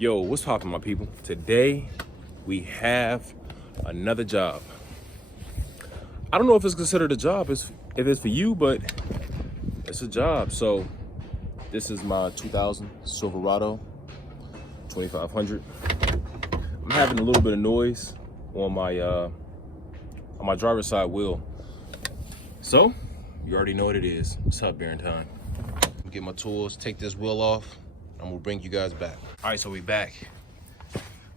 Yo, what's poppin', my people? Today we have another job. I don't know if it's considered a job if it's for you, but it's a job. So this is my 2000 Silverado 2500. I'm having a little bit of noise on my driver's side wheel. So you already know what it is. What's up, Baron Time? Get my tools, take this wheel off, and we'll bring you guys back. All right, so we back.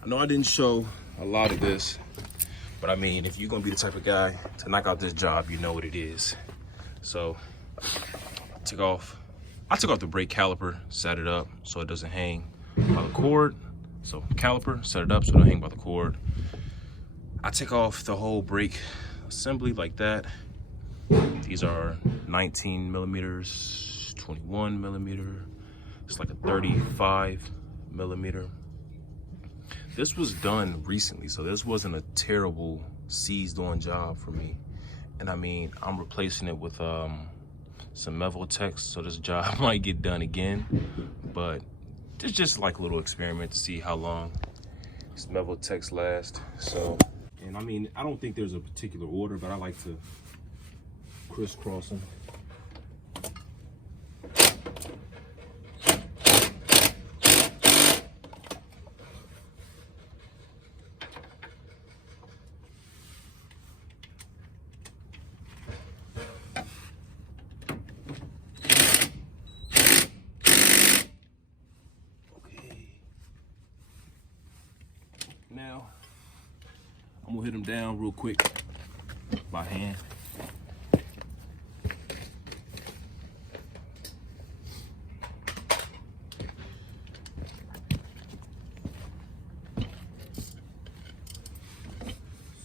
I know I didn't show a lot of this, but I mean, if you're gonna be the type of guy to knock out this job, you know what it is. So I took off the brake caliper, set it up so it doesn't hang by the cord. So caliper, set it up so it don't hang by the cord. I took off the whole brake assembly like that. These are 19 millimeters, 21 millimeter. It's like a 35 millimeter. This was done recently, so this wasn't a terrible seized on job for me. And I mean, I'm replacing it with some Mevotex, so this job might get done again. But it's just like a little experiment to see how long this Mevotex lasts. So, and I mean, I don't think there's a particular order, but I like to crisscross them. Now, I'm gonna hit them down real quick by hand.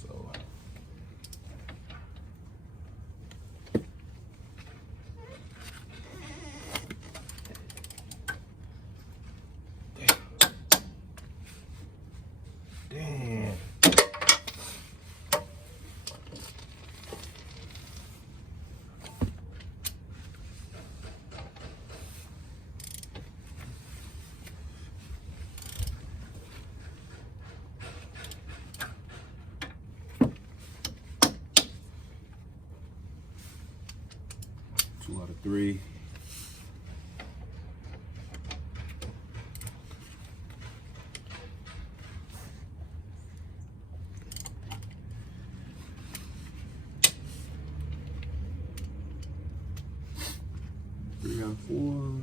So, damn. Two out of three. Three out of four.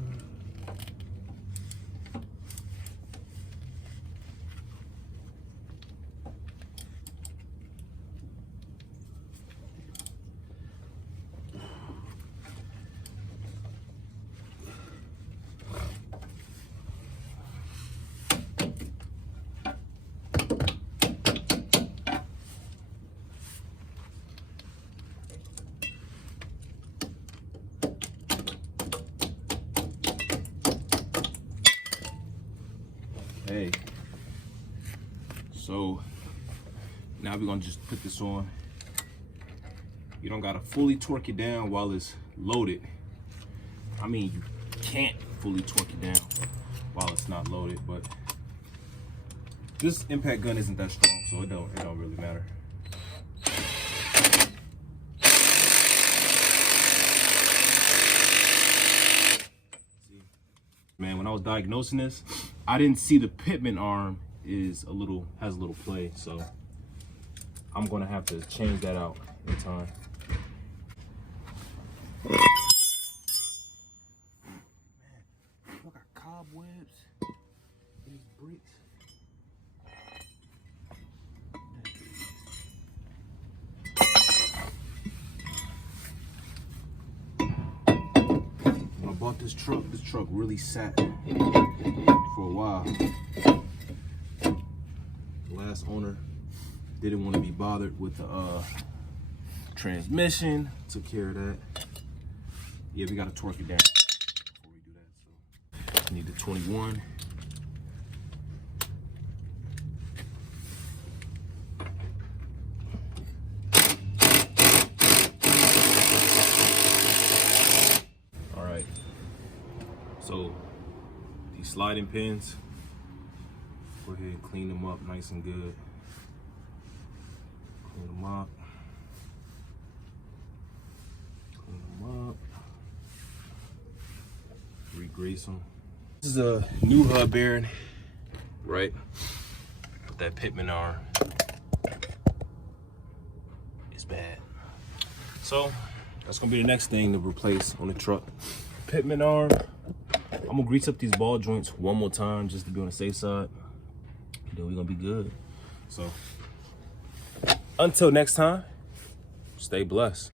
Hey, so now we're gonna just put this on. You don't gotta fully torque it down while it's loaded. I mean, you can't fully torque it down while it's not loaded, but this impact gun isn't that strong, so it don't really matter. Man, when I was diagnosing this, I didn't see the pitman arm has a little play, so I'm gonna have to change that out in time. Man, look at cobwebs. These bricks. When I bought this truck really sat for a while. The last owner didn't want to be bothered with the transmission. Took care of that. Yeah, we gotta torque it down before we do that. So I need the 21. All right. So these sliding pins, Go ahead and clean them up nice and good. Clean them up. Clean them up. Re-grease them. This is a new hub bearing, right? That pitman arm is bad. So that's gonna be the next thing to replace on the truck. Pitman arm. I'm gonna grease up these ball joints one more time just to be on the safe side. Then we're gonna be good. So until next time, stay blessed.